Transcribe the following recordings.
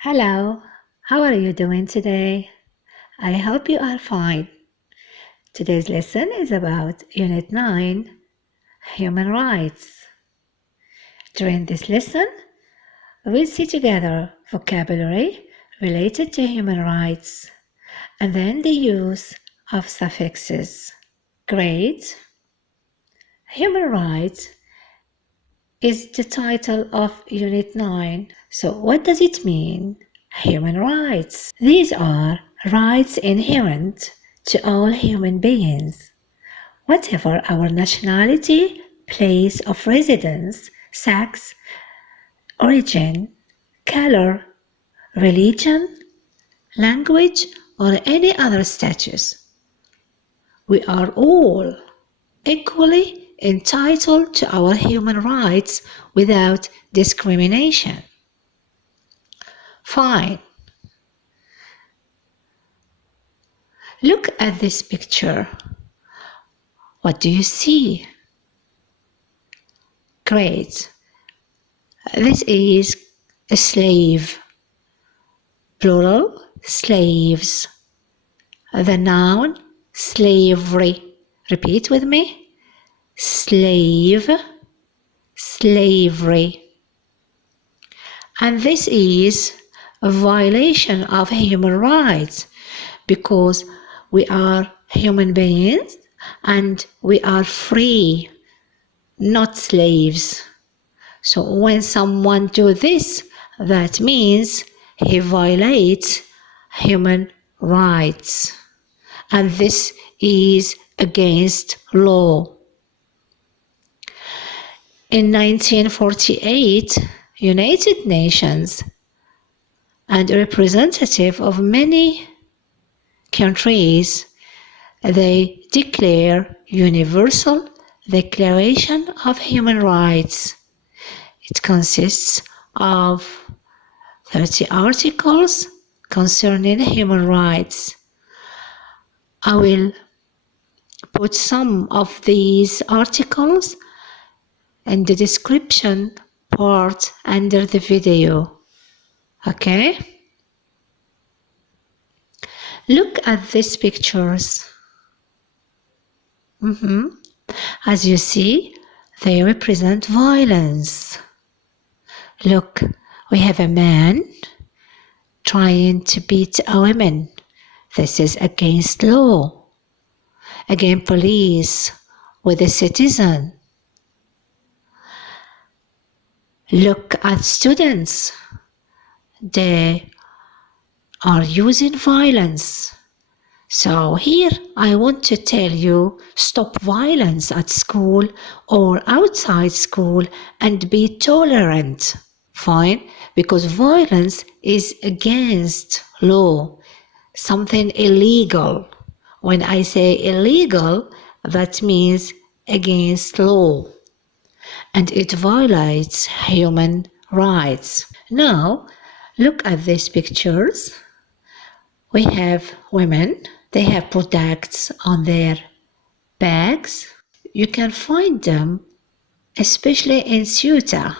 Hello, how are you doing today? I hope you are fine. Today's lesson is about Unit 9, Human Rights. During this lesson, we'll see together vocabulary related to human rights and then the use of suffixes. Great! Human Rights is the title of Unit 9. So what does it mean? Human rights. These are rights inherent to all human beings, whatever our nationality, place of residence, sex, origin, color, religion, language, or any other status. We are all equally entitled to our human rights without discrimination. Fine. Look at this picture. What do you see? Great. This is a slave. Plural, slaves. The noun, slavery. Repeat with me. Slave, slavery. And this is a violation of human rights because we are human beings and we are free, not slaves. So when someone does this, that means he violates human rights. And this is against law. In 1948, United Nations and a representative of many countries, they declare Universal Declaration of Human Rights. It consists of 30 articles concerning human rights. I will put some of these articles in the description part under the video. Okay? Look at these pictures. As you see, they represent violence. Look, we have a man trying to beat a woman. This is against law. Again, police with a citizen. Look at students. They are using violence. So here I want to tell you, stop violence at school or outside school and be tolerant. Fine? Because violence is against law, something illegal. When I say illegal, that means against law. And it violates human rights. Now, look at these pictures. We have women. They have products on their bags. You can find them, especially in Ceuta.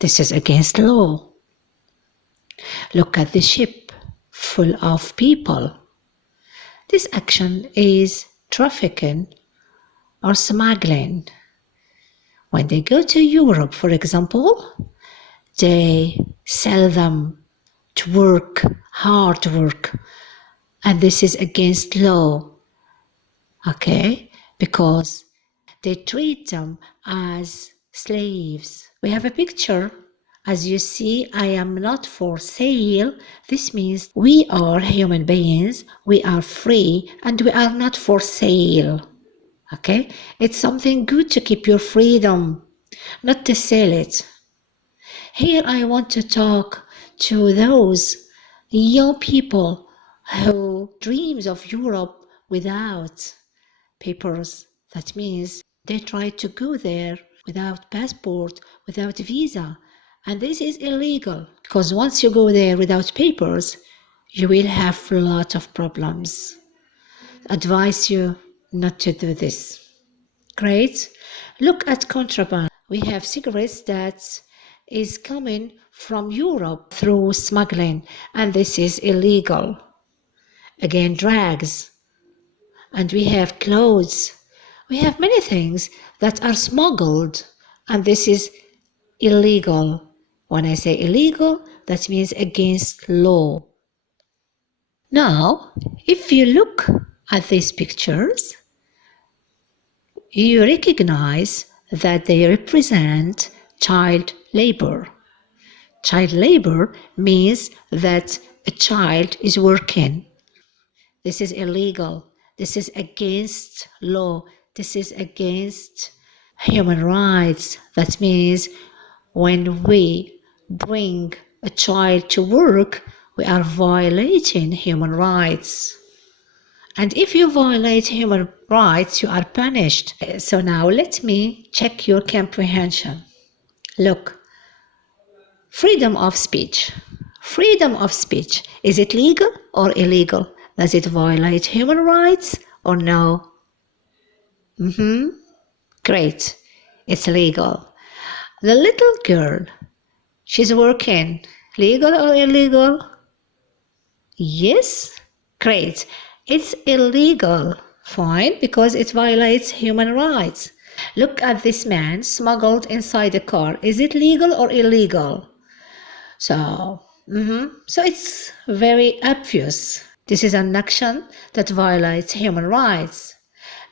This is against law. Look at the ship full of people. This action is trafficking or smuggling. When they go to Europe, for example, they sell them to work, hard work, and this is against law, okay? Because they treat them as slaves. We have a picture. As you see, I am not for sale. This means we are human beings, we are free, and we are not for sale. Okay? It's something good to keep your freedom, not to sell it. Here I want to talk to those young people who dreams of Europe without papers. That means they try to go there without passport, without visa. And this is illegal because once you go there without papers, you will have a lot of problems. Advise you not to do this. Great. Look at contraband. We have cigarettes that is coming from Europe through smuggling, and this is illegal. Again, drugs, and we have clothes. We have many things that are smuggled, and this is illegal. When I say illegal, that means against law. Now, if you look at these pictures, you recognize that they represent child labor. Child labor means that a child is working. This is illegal. This is against law. This is against human rights. That means when we bring a child to work, we are violating human rights. And if you violate human rights, you are punished. So now let me check your comprehension. Look, freedom of speech. Freedom of speech. Is it legal or illegal? Does it violate human rights or no? Great. It's legal. The little girl, she's working. Legal or illegal? Yes. Great. It's illegal. Fine, because it violates human rights. Look at this man smuggled inside a car. Is it legal or illegal? So it's very obvious. This is an action that violates human rights.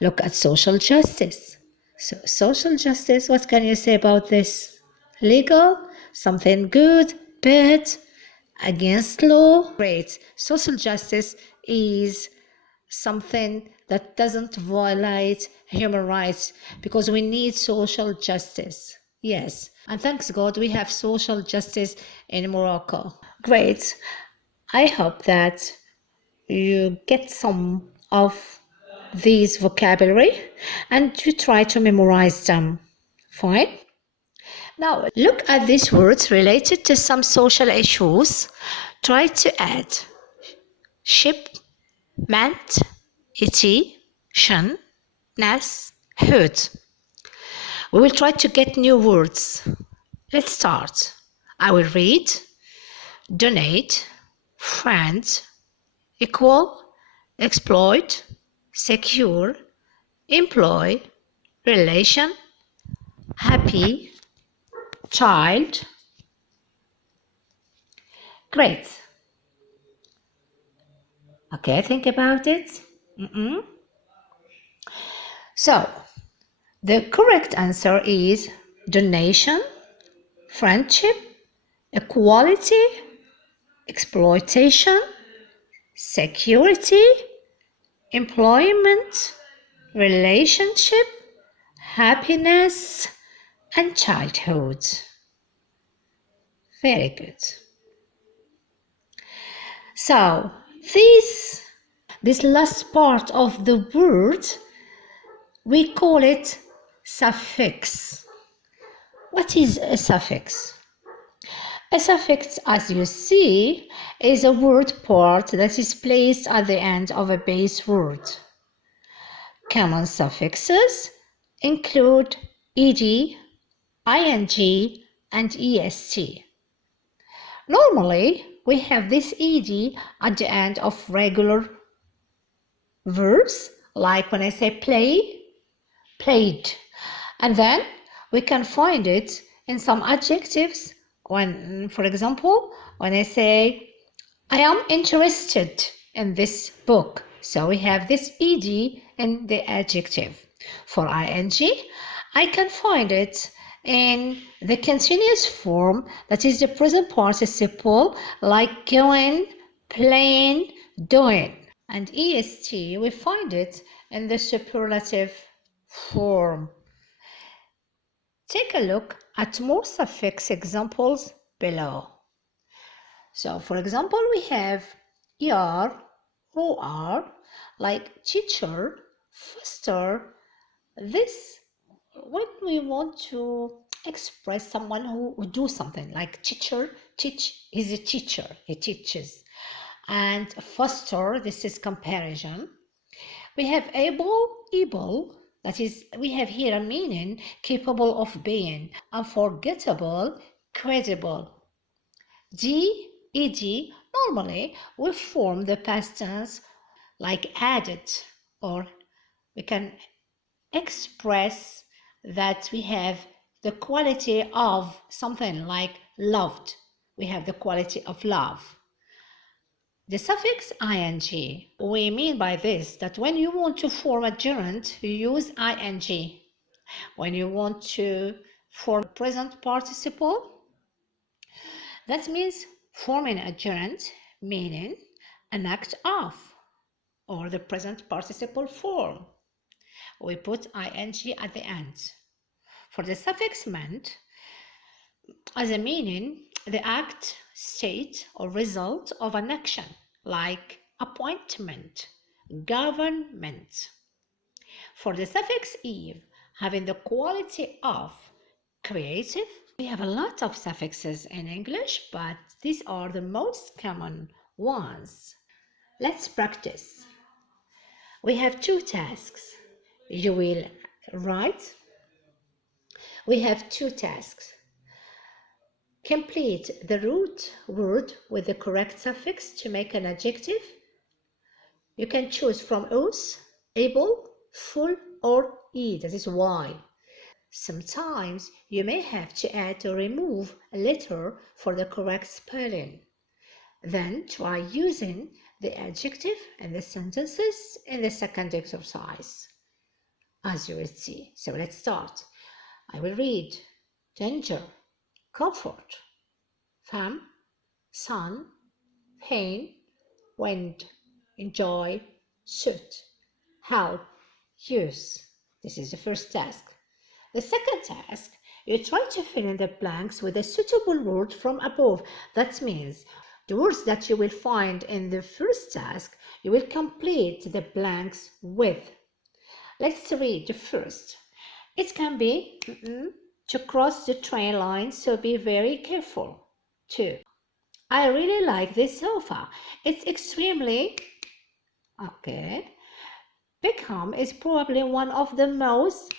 Look at social justice. So social justice, what can you say about this? Legal? Something good? Bad? Against law? Great. Social justice is something that doesn't violate human rights because we need social justice. Yes, and thanks God we have social justice in Morocco. Great. I hope that you get some of these vocabulary and you try to memorize them. Fine. Now look at these words related to some social issues. Try to add ship, meant, shan, nas, hurt. We will try to get new words. Let's start. I will read. Donate, friend, equal, exploit, secure, employ, relation, happy, child. Great. Okay, think about it. So, the correct answer is donation, friendship, equality, exploitation, security, employment, relationship, happiness, and childhood. Very good. So, this last part of the word, we call it suffix. What is a suffix? A suffix, as you see, is a word part that is placed at the end of a base word. Common suffixes include ed, ing, and est. Normally, we have this ed at the end of regular verbs, like when I say play, played. And then we can find it in some adjectives when, for example, when I say, I am interested in this book. So we have this ed in the adjective. For ing, I can find it in the continuous form, that is the present participle, like going, playing, doing. And est, we find it in the superlative form. Take a look at more suffix examples below. So, for example, we have er, or, like teacher, foster. This, when we want to express someone who do something, like teacher, he's a teacher, he teaches. And foster, this is comparison. We have able, that is, we have here a meaning, capable of being. Unforgettable, credible. ed normally will form the past tense like added, or we can express that we have the quality of something like loved. We have the quality of love. The suffix ing, we mean by this that when you want to form a gerund, you use ing. When you want to form a present participle, that means forming a gerund, meaning an act of, or the present participle form. We put ing at the end. For the suffix ment, as a meaning, the act, state, or result of an action, like appointment, government. For the suffix eve, having the quality of creative, we have a lot of suffixes in English, but these are the most common ones. Let's practice. We have two tasks. You will write. We have two tasks. Complete the root word with the correct suffix to make an adjective. You can choose from us, able, full, or e. That is why. Sometimes you may have to add or remove a letter for the correct spelling. Then try using the adjective and the sentences in the second exercise, as you will see. So let's start. I will read. Danger, comfort, fame, sun, pain, wind, enjoy, suit, help, use. This is the first task. The second task, you try to fill in the blanks with a suitable word from above. That means the words that you will find in the first task, you will complete the blanks with. Let's read the first. It can be to cross the train line, so be very careful. 2. I really like this sofa. It's extremely... Okay. Beckham is probably one of the most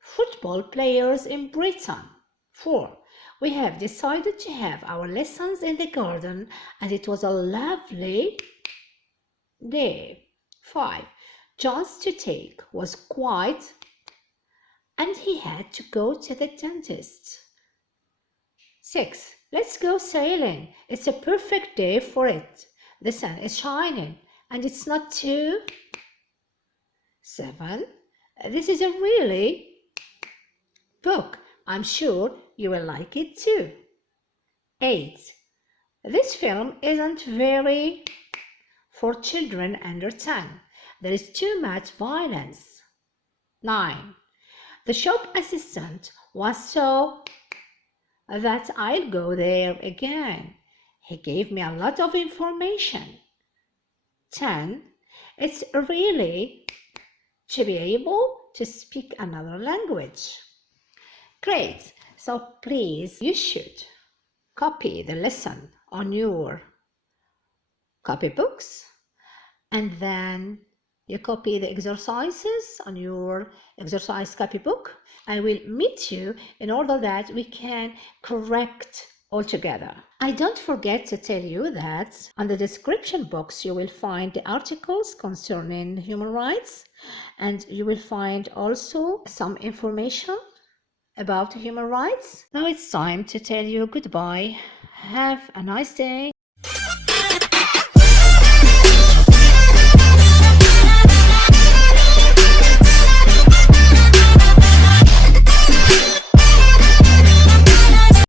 football players in Britain. 4. We have decided to have our lessons in the garden and it was a lovely day. 5. John's toothache was quite and he had to go to the dentist. 6. Let's go sailing. It's a perfect day for it. The sun is shining and it's not too... 7. This is a really book. I'm sure you will like it too. 8. This film isn't very for children under 10. There is too much violence. 9. The shop assistant was so that I'll go there again. He gave me a lot of information. 10. It's really to be able to speak another language. Great. So please, you should copy the lesson on your copybooks and then you copy the exercises on your exercise copybook. I will meet you in order that we can correct all together. I don't forget to tell you that on the description box you will find the articles concerning human rights and you will find also some information about human rights. Now it's time to tell you goodbye. Have a nice day.